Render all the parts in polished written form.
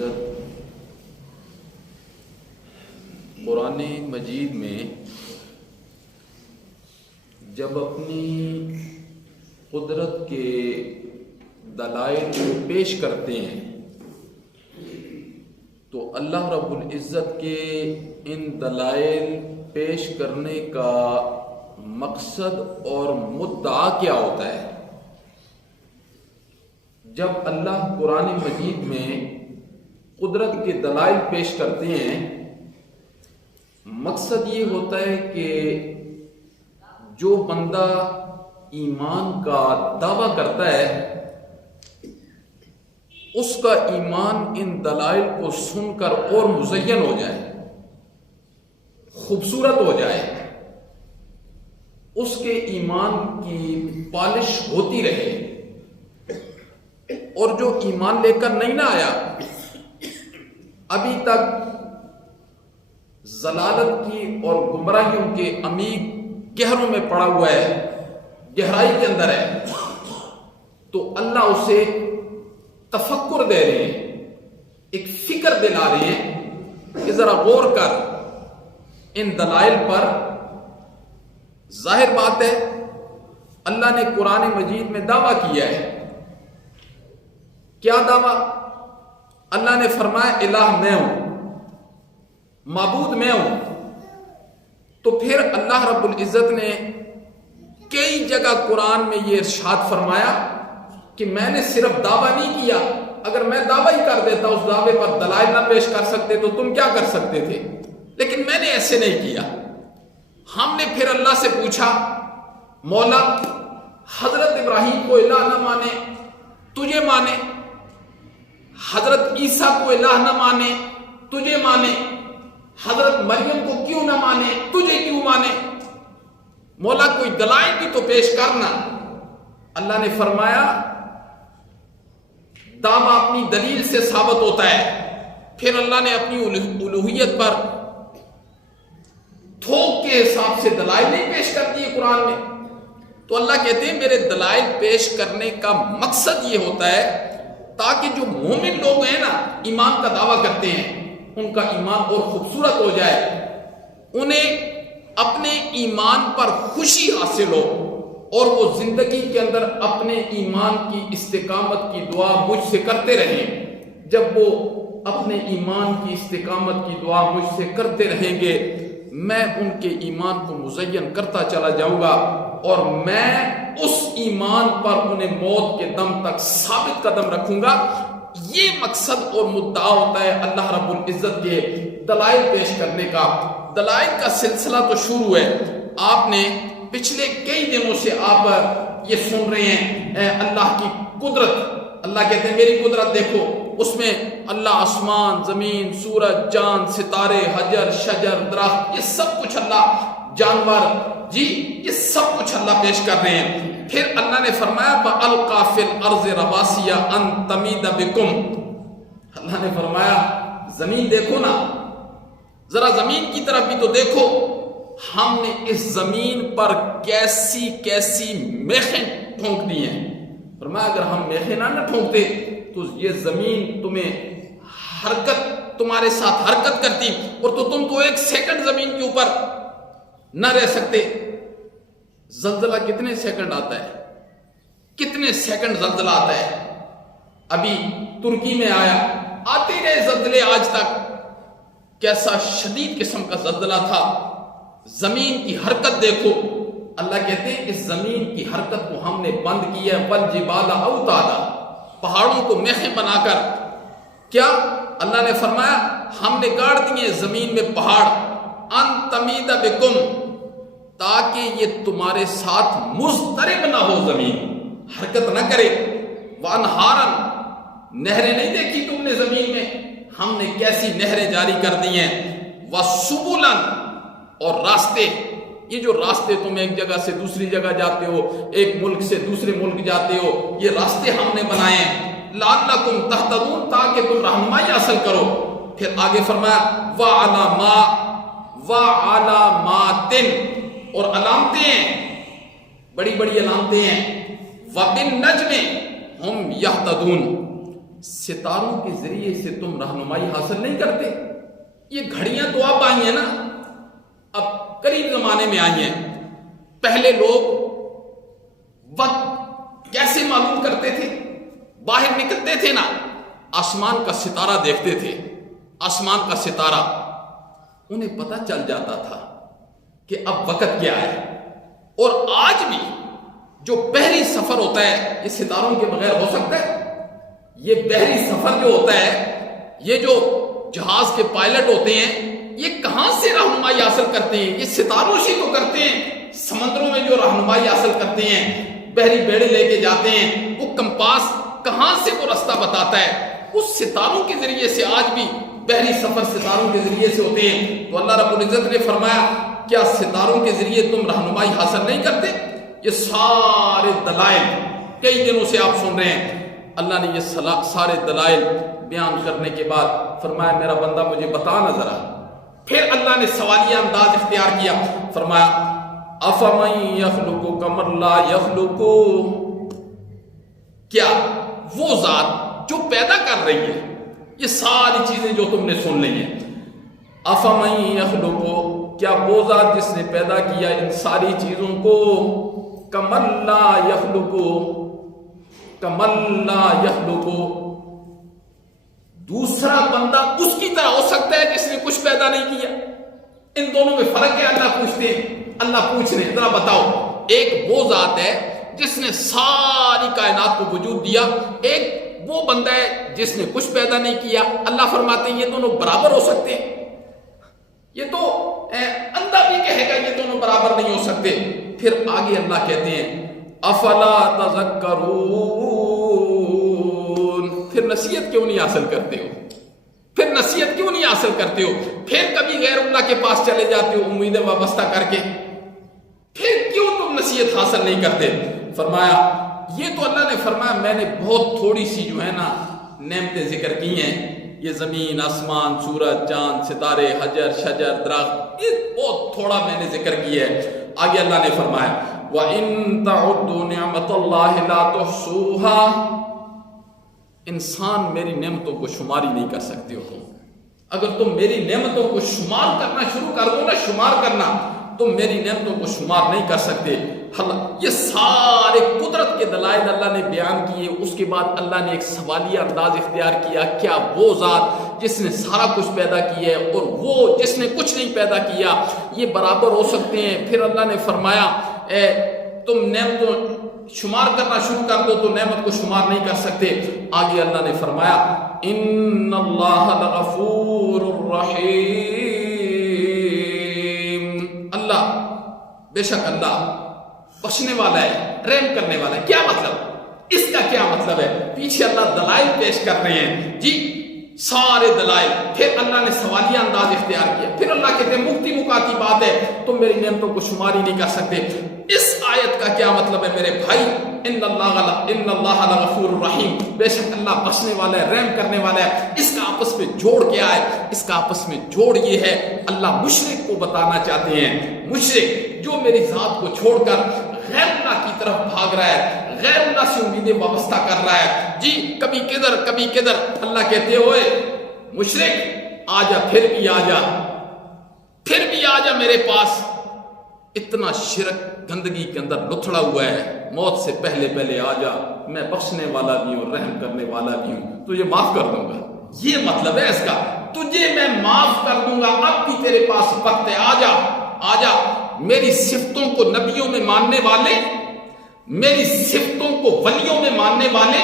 العزت قرآن مجید میں جب اپنی قدرت کے دلائل کو پیش کرتے ہیں تو اللہ رب العزت کے ان دلائل پیش کرنے کا مقصد اور مدعا کیا ہوتا ہے؟ جب اللہ قرآن مجید میں قدرت کے دلائل پیش کرتے ہیں، مقصد یہ ہوتا ہے کہ جو بندہ ایمان کا دعویٰ کرتا ہے اس کا ایمان ان دلائل کو سن کر اور مزین ہو جائے، خوبصورت ہو جائے، اس کے ایمان کی پالش ہوتی رہے، اور جو ایمان لے کر نہیں نہ آیا، ابھی تک ضلالت کی اور گمراہیوں کے عمیق گہروں میں پڑا ہوا ہے، گہرائی کے اندر ہے، تو اللہ اسے تفکر دے رہے ہیں، ایک فکر دلا رہے ہیں کہ ذرا غور کر ان دلائل پر۔ ظاہر بات ہے اللہ نے قرآن مجید میں دعویٰ کیا ہے۔ کیا دعویٰ؟ اللہ نے فرمایا الہ میں ہوں، معبود میں ہوں۔ تو پھر اللہ رب العزت نے کئی جگہ قرآن میں یہ ارشاد فرمایا کہ میں نے صرف دعویٰ نہیں کیا، اگر میں دعویٰ ہی کر دیتا، اس دعوے پر دلائل نہ پیش کر سکتے تو تم کیا کر سکتے تھے، لیکن میں نے ایسے نہیں کیا۔ ہم نے پھر اللہ سے پوچھا مولا حضرت ابراہیم کو الہ نہ مانے تجھے مانے، حضرت عیسیٰ کو الہ نہ مانے تجھے مانے، حضرت مریم کو کیوں نہ مانے تجھے کیوں مانے، مولا کوئی دلائل بھی تو پیش کرنا۔ اللہ نے فرمایا دعویٰ اپنی دلیل سے ثابت ہوتا ہے۔ پھر اللہ نے اپنی الوہیت پر تھوک کے حساب سے دلائل نہیں پیش کر دیے قرآن میں۔ تو اللہ کہتے ہیں میرے دلائل پیش کرنے کا مقصد یہ ہوتا ہے تاکہ جو مومن لوگ ہیں نا، ایمان کا دعویٰ کرتے ہیں، ان کا ایمان اور خوبصورت ہو جائے، انہیں اپنے ایمان پر خوشی حاصل ہو، اور وہ زندگی کے اندر اپنے ایمان کی استقامت کی دعا مجھ سے کرتے رہیں۔ جب وہ اپنے ایمان کی استقامت کی دعا مجھ سے کرتے رہیں گے، میں ان کے ایمان کو مزین کرتا چلا جاؤں گا، اور میں اس ایمان پر انہیں موت کے دم تک ثابت قدم رکھوں گا۔ یہ مقصد اور مدعا ہوتا ہے اللہ رب العزت کے دلائل پیش کرنے کا۔ دلائل کا سلسلہ تو شروع ہے۔ آپ نے پچھلے کئی دنوں سے آپ یہ سن رہے ہیں اللہ کی قدرت۔ اللہ کہتے ہیں میری قدرت دیکھو، اس میں اللہ آسمان، زمین، سورج، چاند، ستارے، حجر، شجر، درخت، یہ سب کچھ اللہ، جانور، جی یہ سب کچھ اللہ پیش کر رہے ہیں۔ پھر اللہ نے فرمایا وَأَلْقَى فِي الْأَرْضِ رَوَاسِيَ أَن تَمِيدَ بِكُمْ۔ اللہ نے فرمایا زمین دیکھو نا، ذرا زمین کی طرف بھی تو دیکھو، ہم نے اس زمین پر کیسی کیسی میخیں ٹھونک دی ہیں۔ فرمایا اگر ہم میخیں نہ ٹھونکتے تو یہ زمین تمہارے ساتھ حرکت کرتی، اور تو تم تو ایک سیکنڈ زمین کے اوپر نہ رہ سکتے۔ زلزلہ کتنے سیکنڈ آتا ہے، کتنے سیکنڈ زلزلہ آتا ہے؟ ابھی ترکی میں آیا، آتے رہے زلزلے آج تک۔ کیسا شدید قسم کا زلزلہ تھا۔ زمین کی حرکت دیکھو۔ اللہ کہتے ہیں اس زمین کی حرکت کو ہم نے بند کیا ہے، وَالْجِبَالَ أَوْتَادًا، پہاڑوں کو میخیں بنا کر۔ کیا؟ اللہ نے فرمایا ہم نے گاڑ دیے زمین میں پہاڑ، أَن تَمِيدَ بِكُمْ، تاکہ یہ تمہارے ساتھ مضطرب نہ ہو، زمین حرکت نہ کرے۔ وَأَنْهَارًا، نہریں نہیں دیکھی تم نے زمین میں؟ ہم نے کیسی نہریں جاری کر دی ہیں۔ وَسُبُلًا، اور راستے، یہ جو راستے تم ایک جگہ سے دوسری جگہ جاتے ہو، ایک ملک سے دوسرے ملک جاتے ہو، یہ راستے ہم نے بنائے ہیں۔ لَعَلَّكُمْ تَهْتَدُونَ، تاکہ تم رہنمائی حاصل کرو۔ پھر آگے فرمایا وَعَلَامَاتٍ، اور علامتیں ہیں، بڑی بڑی علامتیں ہیں۔ وَبِالنَّجْمِ هُمْ يَهْتَدُونَ، ستاروں کے ذریعے سے تم رہنمائی حاصل نہیں کرتے؟ یہ گھڑیاں تو اب آئی ہیں نا، اب قریب زمانے میں آئی ہیں۔ پہلے لوگ وقت کیسے معلوم کرتے تھے؟ باہر نکلتے تھے نا، آسمان کا ستارہ دیکھتے تھے، آسمان کا ستارہ، انہیں پتہ چل جاتا تھا کہ اب وقت کیا ہے۔ اور آج بھی جو بحری سفر ہوتا ہے یہ ستاروں کے بغیر ہو سکتا ہے؟ یہ بحری سفر جو ہوتا ہے، یہ جو جہاز کے پائلٹ ہوتے ہیں، یہ کہاں سے رہنمائی حاصل کرتے ہیں؟ یہ ستاروں سے تو کرتے ہیں۔ سمندروں میں جو رہنمائی حاصل کرتے ہیں، بحری بیڑے لے کے جاتے ہیں، وہ کمپاس کہاں سے وہ راستہ بتاتا ہے؟ اس ستاروں کے ذریعے سے آج بھی بحری سفر ستاروں کے ذریعے سے ہوتے ہیں۔ تو اللہ رب العزت نے فرمایا کیا ستاروں کے ذریعے تم رہنمائی حاصل نہیں کرتے؟ یہ سارے دلائل کئی دنوں سے آپ سن رہے ہیں۔ اللہ نے یہ سارے دلائل بیان کرنے کے بعد فرمایا میرا بندہ مجھے بتا نہ ذرا۔ پھر اللہ نے سوالیہ انداز اختیار کیا، فرمایا افمن یخلق کمن لا یخلق، کیا وہ ذات جو پیدا کر رہی ہے یہ ساری چیزیں جو تم نے سن لی ہیں، افمن یخلق، کیا وہ ذات جس نے پیدا کیا ان ساری چیزوں کو، کمن لا یخلق، کمن لا یخلق، دوسرا بندہ اس کی طرح ہو سکتا ہے جس نے کچھ پیدا نہیں کیا؟ ان دونوں میں فرق ہے۔ اللہ پوچھتے ہیں، اللہ پوچھ رہے ہیں ذرا بتاؤ، ایک وہ ذات ہے جس نے ساری کائنات کو وجود دیا، ایک وہ بندہ ہے جس نے کچھ پیدا نہیں کیا۔ اللہ فرماتے ہیں یہ دونوں برابر ہو سکتے ہیں؟ یہ تو اندھا بھی کہے گا یہ دونوں برابر نہیں ہو سکتے۔ پھر آگے اللہ کہتے ہیں افلا تذکرون، پھر نصیحت کیوں نہیں حاصل کرتے ہو؟ پھر نصیحت کیوں نہیں حاصل کرتے ہو؟ پھر کبھی غیر اللہ کے پاس چلے جاتے ہو امیدیں وابستہ کر کے، پھر کیوں تم نصیحت حاصل نہیں کرتے؟ فرمایا یہ تو اللہ نے فرمایا میں نے بہت تھوڑی سی جو ہے نا نعمتیں ذکر کی ہیں، یہ زمین آسمان سورج چاند ستارے حجر شجر درخت، یہ بہت تھوڑا میں نے ذکر کیا ہے۔ آگے اللہ نے فرمایا وَإِن تَعُدُّوا نِعْمَةَ اللَّهِ لَا تُحْصُوهَا، انسان میری نعمتوں کو شمار ہی نہیں کر سکتے ہو تم۔ اگر تم میری نعمتوں کو شمار کرنا شروع کر دو نا، شمار کرنا، تم میری نعمتوں کو شمار نہیں کر سکتے۔ یہ سارے قدرت کے دلائل اللہ نے بیان کیے، اس کے بعد اللہ نے ایک سوالیہ انداز اختیار کیا، کیا وہ ذات جس نے سارا کچھ پیدا کیا ہے اور وہ جس نے کچھ نہیں پیدا کیا یہ برابر ہو سکتے ہیں؟ پھر اللہ نے فرمایا تم نعمتوں شمار کرنا شروع کر دو تو نعمت کو شمار نہیں کر سکتے۔ آگے اللہ نے فرمایا ان اللہ لغفور رحیم، اللہ بے شک اللہ بخشنے والا ہے، رحم کرنے والا ہے۔ کیا مطلب؟ اس کا کیا مطلب ہے؟ پیچھے اللہ دلائل پیش کر رہے ہیں جی، سارے دلائل، پھر اللہ نے سوالیہ انداز اختیار کیا، پھر اللہ کہتے ہیں مفتی مکاتی بات ہے تم میری نعمتوں کو شمار ہی نہیں کر سکتے۔ اس آیت کا کیا مطلب ہے میرے بھائی؟ ان اللہ لغفور رحیم، بے شک اللہ بخشنے والا ہے، رحم کرنے والا ہے۔ اس کا آپس میں جوڑ کیا ہے؟ اس کا آپس میں جوڑ یہ ہے، اللہ مشرک کو بتانا چاہتے ہیں، مشرک جو میری ذات کو چھوڑ کر غیر اللہ کی طرف بھاگ رہا ہے، غیر اللہ سے امیدیں وابستہ کر رہا ہے جی، کبھی کدھر کبھی کدھر، اللہ کہتے ہوئے مشرک آ جا، پھر بھی آ جا، پھر بھی آ جا میرے پاس۔ اتنا شرک گندگی کے اندر لتھڑا ہوا ہے، موت سے پہلے پہلے آ جا، میں بخشنے والا بھی ہوں، رحم کرنے والا بھی ہوں، تجھے معاف کر دوں گا۔ یہ مطلب ہے اس کا، تجھے میں معاف کر دوں گا، اب بھی تیرے پاس وقت ہے، آ جا آ جا۔ میری صفتوں کو نبیوں میں ماننے والے، میری صفتوں کو ولیوں میں ماننے والے،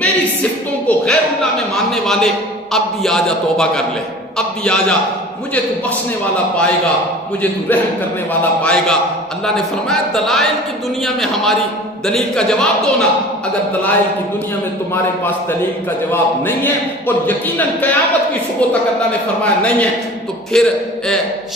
میری صفتوں کو غیر اللہ میں ماننے والے، اب بھی آ جا، توبہ کر لے، اب بھی آ جا، مجھے تو بخشنے والا پائے گا، مجھے تو رحم کرنے والا پائے گا۔ اللہ نے فرمایا دلائل کی دنیا میں ہماری دلیل کا جواب دو نا، اگر دلائل کی دنیا میں تمہارے پاس دلیل کا جواب نہیں ہے اور یقیناً قیامت کی صبح تک اللہ نے فرمایا نہیں ہے، تو پھر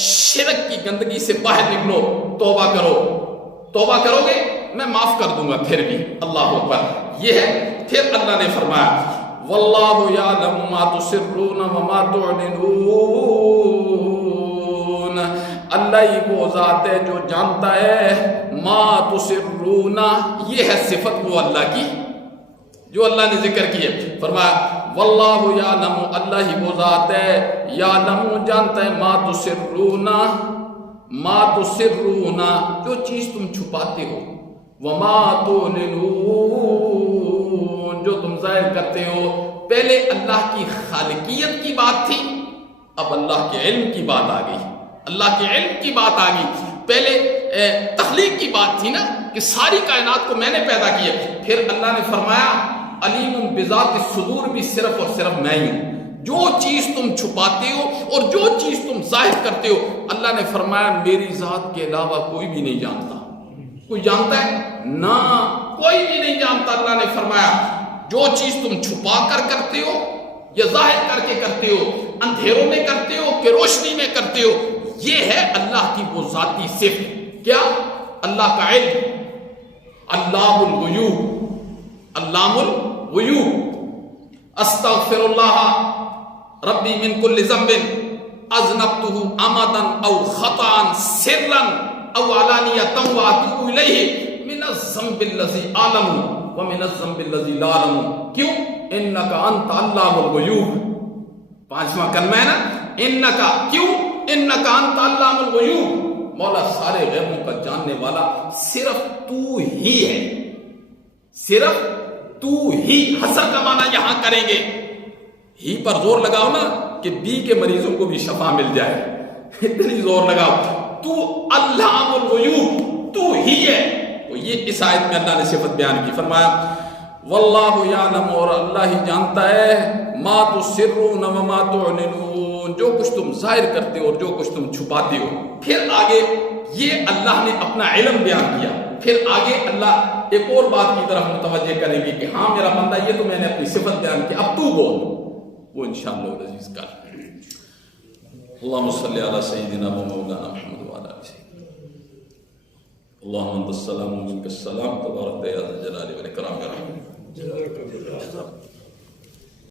شرک کی گندگی سے باہر نکلو، توبہ کرو، توبہ کرو گے میں معاف کر دوں گا پھر بھی۔ اللہ اکبر، یہ ہے۔ پھر اللہ نے فرمایا واللہ یعلم ما تسرون وما تعلنون، اللہ ہی وہ ذات ہے جو جانتا ہے ما تسرون، یہ ہے صفت وہ اللہ کی جو اللہ نے ذکر کیے. فرمایا واللہ یعلم، اللہ ہی وہ ذات ہے، یعلم جانتا ہے، ما تسرون جو چیز تم چھپاتے ہو، وما تعلنون جو تم ظاہر کرتے ہو. پہلے اللہ کی خالقیت کی بات تھی، اب اللہ کے علم کی بات آ گئی. اللہ کے علم کی بات آ گئی. پہلے تخلیق کی بات تھی نا کہ ساری کائنات کو میں نے پیدا کیا. پھر اللہ نے فرمایا علیم بذات الصدور بھی صرف اور صرف میں ہی ہوں. جو چیز تم چھپاتے ہو اور جو چیز تم ظاہر کرتے ہو، اللہ نے فرمایا میری ذات کے علاوہ کوئی بھی نہیں جانتا. کوئی جانتا ہے؟ نہ، کوئی بھی نہیں جانتا. اللہ نے فرمایا جو چیز تم چھپا کر کرتے ہو یا ظاہر کر کے کرتے ہو، اندھیروں میں کرتے ہو کہ روشنی میں کرتے ہو، یہ ہے اللہ کی وہ ذاتی صفت. کیا؟ اللہ کا علم. علام الغیوب، علام الغیوب. استغفر اللہ ربی من کل ذنب اذنبتہ عمدا او خطا سرا او علانیۃ واتوب الیہ من الذنب الذی اعلم ومن الذنب الذی لا اعلم. کیوں؟ انک انت علام الغیوب. پانچواں کلمہ ہے نا، انک. کیوں؟ انک انت علام الغیوب. مولا سارے غیبوں کا جاننے والا صرف تو ہی ہے. صرف تو ہی. حسر کا معنی یہاں کریں گے، ہی پر زور لگاؤ نا کہ بی کے مریضوں کو بھی شفا مل جائے. اتنی زور لگاؤ. تو علام الغیوب، تو ہی ہے. تو یہ اس آیت میں اللہ نے صفت بیان کی. فرمایا واللہ یعلم، اور اللہ ہی جانتا ہے، ما تسرون وما تعلنون جو کچھ تم ظاہر کرتے ہو اور جو کچھ تم چھپاتے ہو. پھر آگے یہ اللہ نے اپنا علم بیان کیا. پھر آگے اللہ ایک اور بات کی طرف متوجہ کریں گے کہ ہاں میرا بندہ یہ تو میں نے اپنی صفت بیان کی، اب تو بول. وہ انشاءاللہ العزیز کر. اللہم صلی علی سیدنا و مولانا محمد وعلی آلہ سیدنا. اللہم انت السلام و منک السلام تبارک یا ذا الجلال والاکرام.